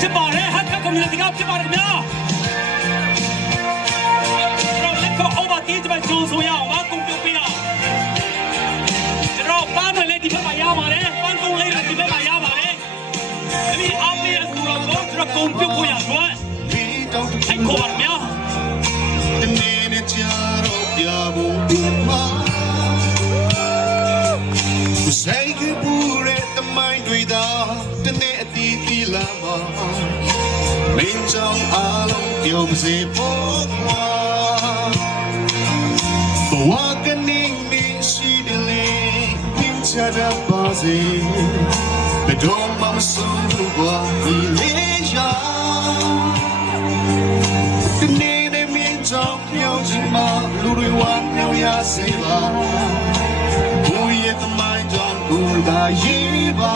ဖြစ်ပါတယ်ဟာကကွန်မြူနတီကဖြစ်ပါတယ်ခင်ဗျာကျွန်တော်လက်ခေါ် over တီးကြပါကြိုးဆိုရအောင်ပါကုန်ပြုတ်ပေးအောင်ကျွန်တော်ပန်းတွေလည်းဒီဘက်မှာရပါတယ်ပန်းကုန်လေးလည်းဒီဘက်မှာရပါတယ်ဒီအားပေးအစိုးရကကျွန်တော်ကုန်ပြုတ်ဖို့ရတော့အဲ့ခေါ်ပါဗျာတနေ့နဲ့ကြာတော့ပြဖို့ဒီမှာဆိုင်ကပူရဲတမိုင်းတွေသာတနေ့အတီးတီးလာမှာမင်းကြောင့်အားလုံးပြုံးစေဖို့ကွာဘဝကနေမရှိတယ်လေပြင်းချတာပါစေဘယ်တော့မှမဆုံးဘူးကွာဒီလေးရာတနေ့နဲ့မင်းကြောင့်ပြုံးချင်မှလူတွေဝမ်းမြောက်ရစေပါဘူးရဲ့တမိုင်းကြောင့်ကိုယ်သာရေးပါ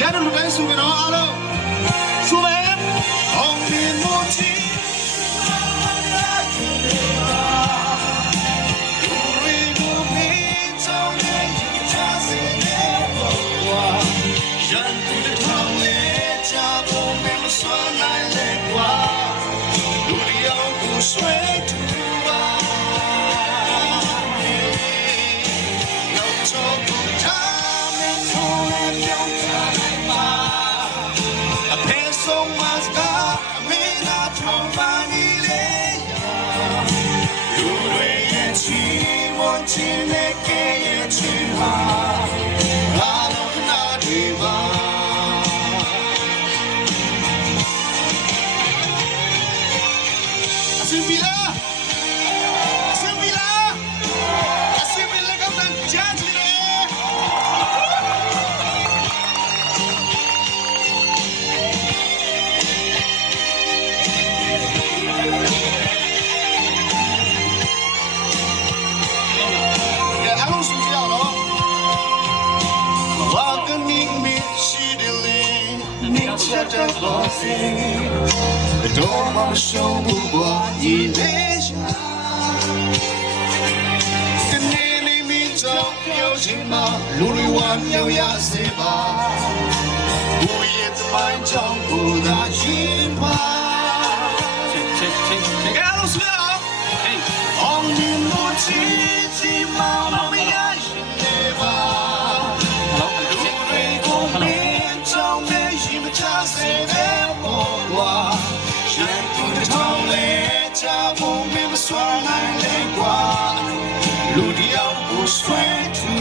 ရတဲ့လူတိုင်းဆိုကြတော့အားလုံးဆိုပဲအောင်မြင်မှုချီStraight to no talk time and time don't time a peso mas ga me na trombani le you re chi won chin le ke ye chi ha la no na de ba Asibila kaptan judge le Ya alo suji ao lo Wa ka ni mi shi de le ni cha ta lo se Don't want to show you what you let The name is of your Jima, Lulu one, you yasiba. Who is my jump for the Jima? Girls, we are only no Jima, we are never. Just say that more. Straight to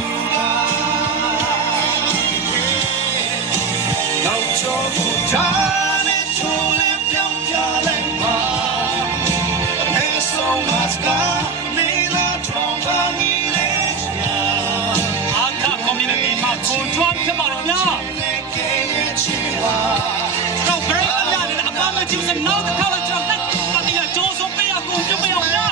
no trouble time it to live young Yalemba a peso mas ga nila tromba nileja Aka community မှာကိုထွန်းဖြစ်ပါတယ်ဗျာတော့ break ရတယ်အပါမကြည့်စနောက်တစ်ခါတော့ကျွန်တော်လက်ပါတီးကြိုးစုံပေးရကုန်ပြုတ်ပေးအောင်ဗျာ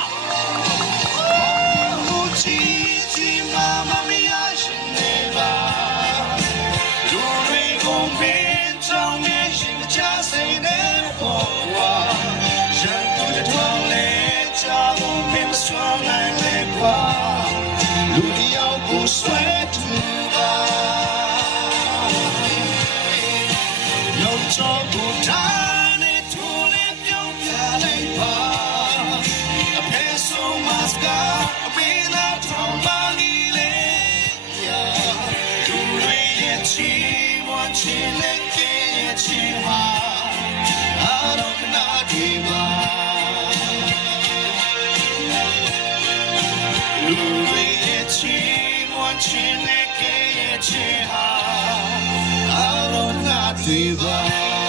Straight to no trouble time to live your life a peso mas ga be la trombani le ya tu re chi wa chi le ke chi ha aro na di ma tu re chi Chin le ke che ha aro na ti ba